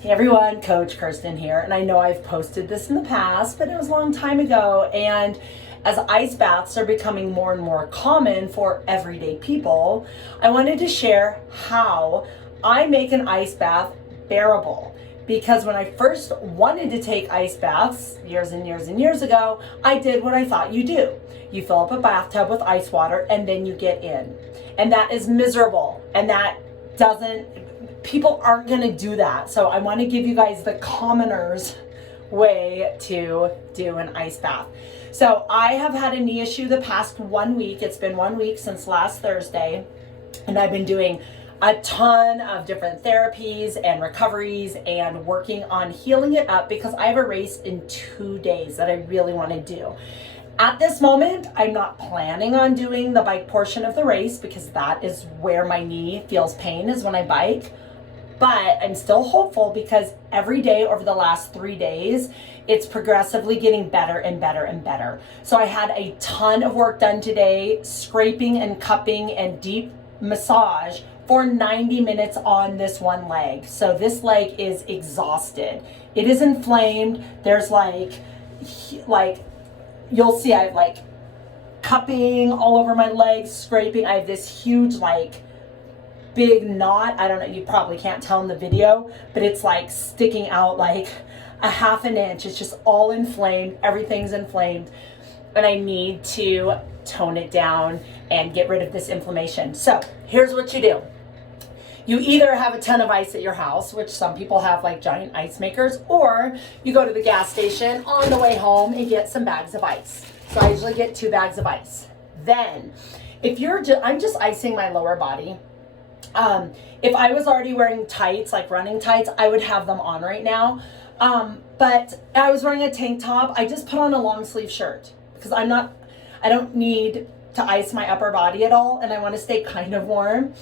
Hey everyone, Coach Kirsten here, and I know I've posted this in the past, but it was a long time ago, and as ice baths are becoming more and more common for everyday people, I wanted to share how I make an ice bath bearable. Because when I first wanted to take ice baths years and years and years ago, I did what I thought you do. You fill up a bathtub with ice water and then you get in. And that is miserable, and people aren't going to do that. So I want to give you guys the commoner's way to do an ice bath. So I have had a knee issue the past 1 week. It's been 1 week since last Thursday, and I've been doing a ton of different therapies and recoveries and working on healing it up because I have a race in 2 days that I really want to do. At this moment, I'm not planning on doing the bike portion of the race because that is where my knee feels pain, is when I bike. But I'm still hopeful because every day over the last 3 days, it's progressively getting better and better and better. So I had a ton of work done today, scraping and cupping and deep massage for 90 minutes on this one leg. So this leg is exhausted. It is inflamed. There's like you'll see I have like cupping all over my legs, scraping. I have this huge big knot. I don't know, you probably can't tell in the video, but it's like sticking out like a half an inch. It's just all inflamed. Everything's inflamed. And I need to tone it down and get rid of this inflammation. So here's what you do. You either have a ton of ice at your house, which some people have like giant ice makers, or you go to the gas station on the way home and get some bags of ice. So I usually get 2 bags of ice. Then if I'm just icing my lower body. If I was already wearing tights, like running tights, I would have them on right now. But I was wearing a tank top. I just put on a long sleeve shirt because I don't need to ice my upper body at all. And I want to stay kind of warm.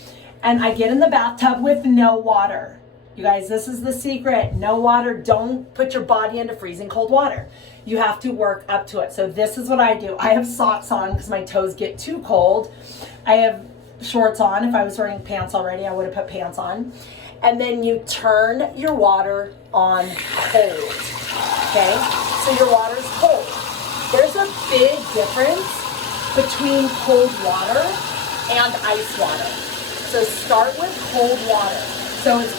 And I get in the bathtub with no water. You guys, this is the secret. No water. Don't put your body into freezing cold water. You have to work up to it. So this is what I do. I have socks on because my toes get too cold. I have shorts on. If I was wearing pants already, I would have put pants on. And then you turn your water on cold. Okay? So your water's cold. There's a big difference between cold water and ice water. So start with cold water. So it's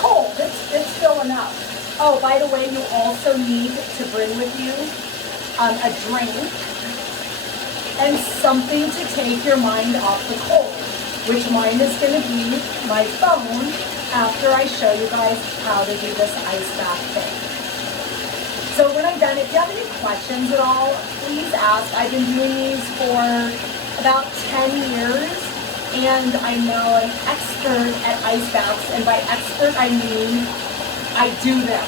cold. It's filling up. Oh, by the way, you also need to bring with you a drink and something to take your mind off the cold, which mine is going to be my phone after I show you guys how to do this ice bath thing. So when I'm done, if you have any questions at all, please ask. I've been doing these for about 10 years, and I know an expert at ice baths, and by expert I mean I do them.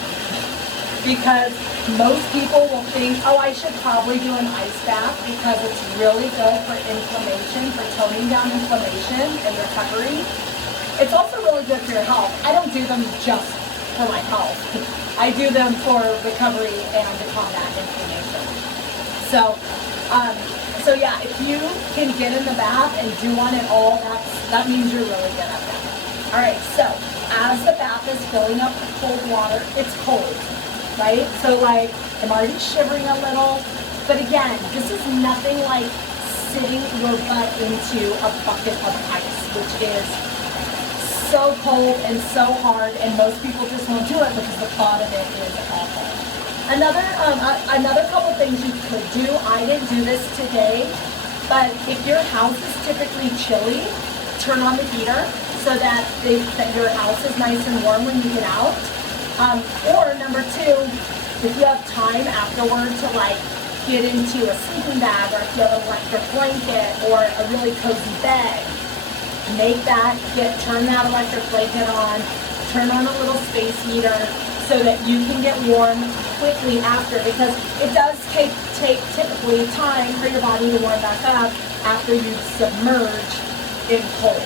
Because most people will think, oh, I should probably do an ice bath because it's really good for inflammation, for toning down inflammation and recovery. It's also really good for your health. I don't do them just for my health. I do them for recovery and to combat inflammation. So yeah, if you can get in the bath and do one at all, that means you're really good at that. All right, so as the bath is filling up with cold water, it's cold. Right? So I'm already shivering a little, but again, this is nothing like sitting your butt into a bucket of ice, which is so cold and so hard, and most people just won't do it because the thought of it is awful. Another couple things you could do, I didn't do this today, but if your house is typically chilly, turn on the heater so that your house is nice and warm when you get out. Or number 2, if you have time afterward to get into a sleeping bag, or if you have an electric blanket or a really cozy bed, turn that electric blanket on, turn on a little space heater so that you can get warm quickly after, because it does take typically time for your body to warm back up after you submerge in cold.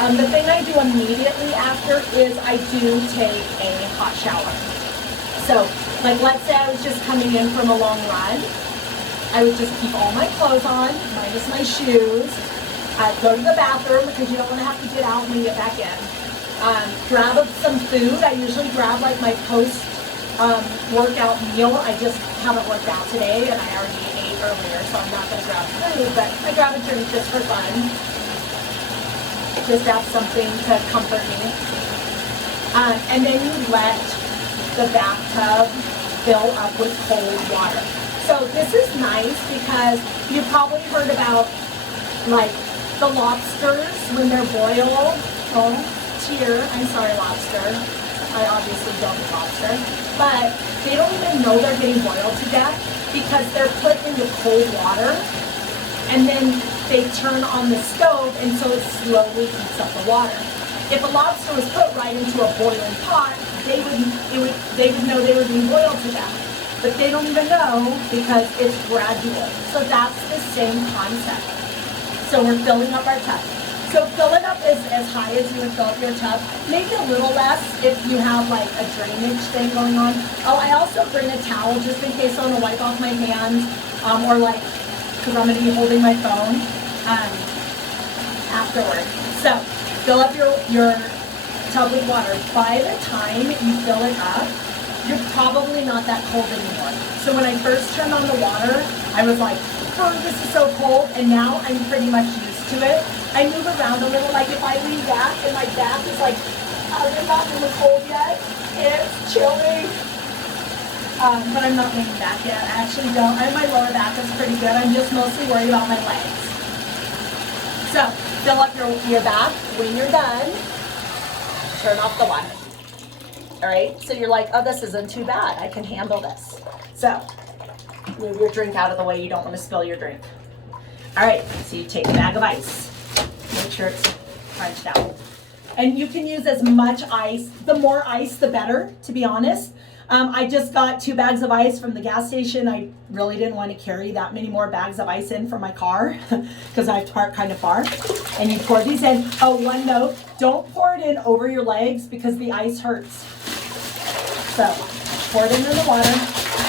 The thing I do immediately after is I do take a hot shower. So, let's say I was just coming in from a long run. I would just keep all my clothes on, minus my shoes. Go to the bathroom because you don't want to have to get out when you get back in. Grab some food. I usually grab like my post workout meal. I just haven't worked out today and I already ate earlier, so I'm not going to grab food, but I grab a drink just for fun. Just have something to comfort me. And then you let the bathtub fill up with cold water. So this is nice because you've probably heard about like the lobsters when they're boiled. Oh, cheer. I'm sorry, lobster. I obviously don't eat lobster. But they don't even know they're getting boiled to death because they're put into cold water and then they turn on the stove and so it slowly heats up the water. If a lobster was put right into a boiling pot, they would know they were being boiled to death. But they don't even know because it's gradual. So that's the same concept. So we're filling up our tub. So fill it up as high as you would fill up your tub. Maybe a little less if you have like a drainage thing going on. Oh, I also bring a towel just in case I want to wipe off my hands or like, because I'm going to be holding my phone afterward. So fill up your tub with water. By the time you fill it up, you're probably not that cold anymore. So when I first turned on the water, I was like, oh, this is so cold, and now I'm pretty much used to it. I move around a little, like if I lean back and my back is like, you're not really cold yet, it's chilly. But I'm not leaning back yet, I actually don't. My lower back is pretty good, I'm just mostly worried about my legs. So, fill up your back. When you're done, turn off the water. All right, so you're like, oh, this isn't too bad. I can handle this. So, move your drink out of the way. You don't want to spill your drink. All right, so you take a bag of ice. Make sure it's crunched out. And you can use as much ice. The more ice, the better, to be honest. I just got 2 bags of ice from the gas station. I really didn't want to carry that many more bags of ice in from my car because I have to park kind of far. And you pour these in. Oh, one note, don't pour it in over your legs because the ice hurts. So pour it into the water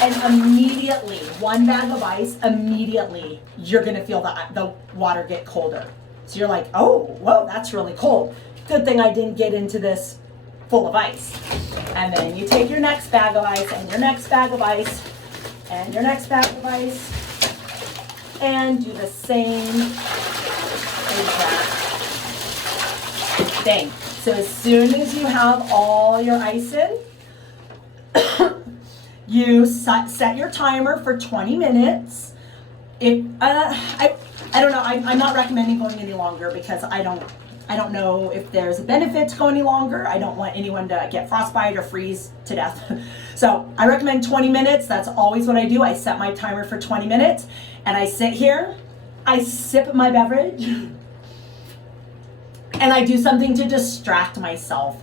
and immediately, 1 bag of ice, immediately you're going to feel the water get colder. So you're like, oh, whoa, that's really cold. Good thing I didn't get into this full of ice. And then you take your next bag of ice and your next bag of ice and your next bag of ice and do the same exact thing. So as soon as you have all your ice in, you set your timer for 20 minutes. I don't know, I'm not recommending going any longer because I don't know if there's a benefit to go any longer. I don't want anyone to get frostbite or freeze to death. So I recommend 20 minutes. That's always what I do. I set my timer for 20 minutes and I sit here, I sip my beverage, and I do something to distract myself,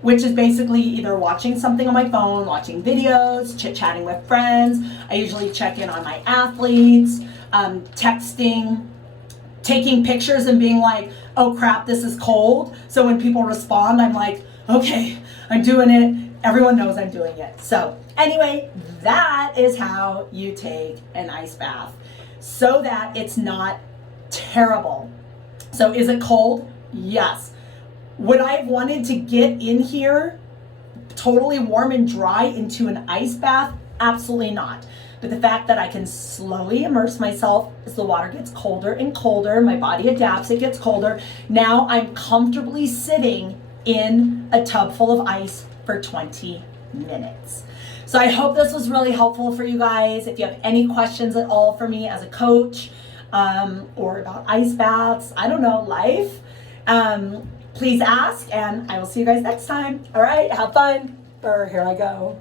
which is basically either watching something on my phone, watching videos, chit-chatting with friends. I usually check in on my athletes, texting, taking pictures and being like, oh crap, this is cold. So when people respond, I'm like, okay, I'm doing it. Everyone knows I'm doing it. So anyway, that is how you take an ice bath so that it's not terrible. So is it cold? Yes. Would I have wanted to get in here totally warm and dry into an ice bath? Absolutely not. But the fact that I can slowly immerse myself as the water gets colder and colder, my body adapts, it gets colder. Now I'm comfortably sitting in a tub full of ice for 20 minutes. So I hope this was really helpful for you guys. If you have any questions at all for me as a coach or about ice baths, I don't know, life, please ask and I will see you guys next time. All right, have fun. Here I go.